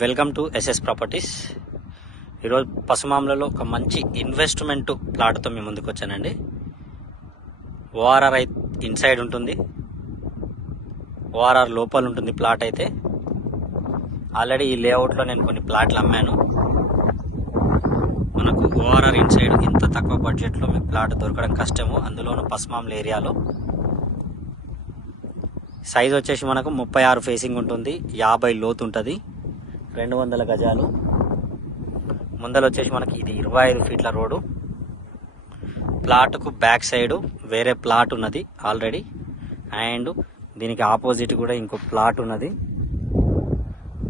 Welcome to SS properties. ఈరోజు పసుమాంలలో ఒక మంచి ఇన్వెస్ట్మెంట్ ప్లాట్తో మీ ముందుకు వచ్చానండి. ఓఆర్ఆర్ ఇన్సైడ్ ఉంటుంది, ఓఆర్ఆర్ లోపల ఉంటుంది ప్లాట్ అయితే. ఆల్రెడీ ఈ లేఅవుట్లో నేను కొన్ని ప్లాట్లు అమ్మాను. మనకు ఓఆర్ఆర్ ఇన్సైడ్ ఇంత తక్కువ బడ్జెట్లో మీ ప్లాట్ దొరకడం కష్టము, అందులోనూ పసుమాంల ఏరియాలో. సైజ్ వచ్చేసి మనకు 36 ఫేసింగ్ ఉంటుంది, 50 లోతు ఉంటుంది, 200 గజాలు. ముందర వచ్చేసి మనకి ఇది 25 ఫీట్ల రోడ్డు. ప్లాట్కు బ్యాక్ సైడ్ వేరే ప్లాట్ ఉన్నది ఆల్రెడీ, అండ్ దీనికి ఆపోజిట్ కూడా ఇంకో ప్లాట్ ఉన్నది.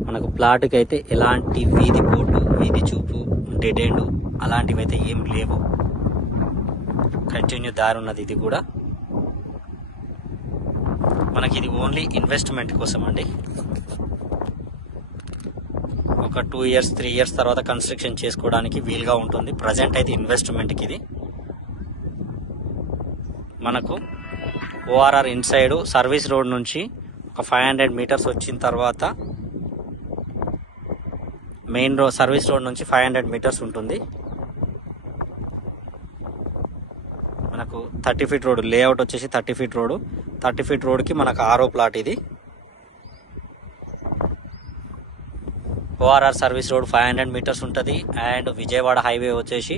మనకు ప్లాట్కి అయితే ఎలాంటి వీధి పోటు, వీధి చూపు, డెడ్ ఎండ్ అలాంటివి అయితే ఏం లేవు. కంటిన్యూ దారి ఉన్నది. ఇది కూడా మనకి ఇది ఓన్లీ ఇన్వెస్ట్మెంట్ కోసం అండి. ఒక 2 ఇయర్స్ 3 ఇయర్స్ తర్వాత కన్స్ట్రక్షన్ చేసుకోవడానికి వీలుగా ఉంటుంది. ప్రజెంట్ అయితే ఇన్వెస్ట్మెంట్కి ఇది. మనకు ఓఆర్ఆర్ ఇన్సైడ్ సర్వీస్ రోడ్ నుంచి ఒక 500 మీటర్స్ వచ్చిన తర్వాత మెయిన్ రోడ్, సర్వీస్ రోడ్ నుంచి 500 మీటర్స్ ఉంటుంది. మనకు 30 ఫీట్ రోడ్, లేఅవుట్ వచ్చేసి 30 ఫీట్ రోడ్. 30 ఫీట్ రోడ్కి మనకు 6వ ప్లాట్ ఇది. ఓఆర్ఆర్ సర్వీస్ రోడ్ 500 మీటర్స్ ఉంటుంది. అండ్ విజయవాడ హైవే వచ్చేసి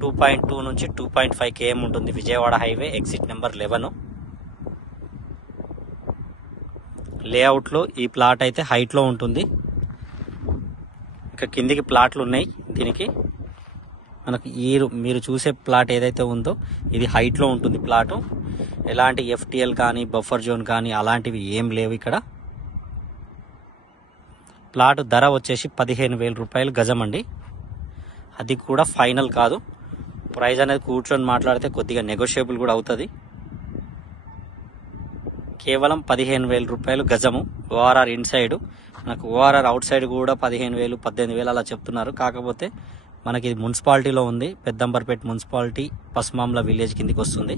2.2 నుంచి 2.5 km ఉంటుంది. Vijayawada highway exit number 11. లేఅవుట్లో ఈ ప్లాట్ అయితే హైట్లో ఉంటుంది. ఇక కిందికి ప్లాట్లు ఉన్నాయి. దీనికి మనకు మీరు చూసే ప్లాట్ ఏదైతే ఉందో ఇది హైట్లో ఉంటుంది ప్లాటు. ఎలాంటి FTL కానీ బఫర్ జోన్ కానీ అలాంటివి ఏం లేవు ఇక్కడ. ప్లాట్ ధర వచ్చేసి 15,000 రూపాయలు గజం అండి. అది కూడా ఫైనల్ కాదు. ప్రైస్ అనేది కూర్చొని మాట్లాడితే కొద్దిగా నెగోషియబుల్ కూడా అవుతుంది. కేవలం 15,000 రూపాయలు గజము. ORR inside. మనకు ఓఆర్ఆర్ అవుట్ సైడ్ కూడా 15,000 18,000 అలా చెప్తున్నారు. కాకపోతే మనకి ఇది మున్సిపాలిటీలో ఉంది. పెద్దంబర్పేట మున్సిపాలిటీ, పసుమాంల విలేజ్ కిందికి వస్తుంది.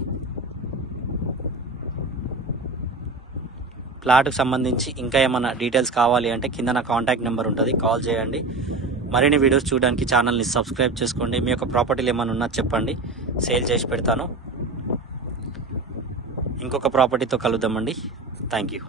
ప్లాట్కి సంబంధించి ఇంకా ఏమైనా డీటెయిల్స్ కావాలి అంటే కింద నా కాంటాక్ట్ నెంబర్ ఉంటుంది, కాల్ చేయండి. మరిన్ని వీడియోస్ చూడడానికి ఛానల్ని సబ్స్క్రైబ్ చేసుకోండి. మీ యొక్క ప్రాపర్టీలు ఏమైనా ఉన్నా చెప్పండి, సేల్ చేసి పెడతాను. ఇంకొక ప్రాపర్టీతో కలుద్దామండి. Thank you.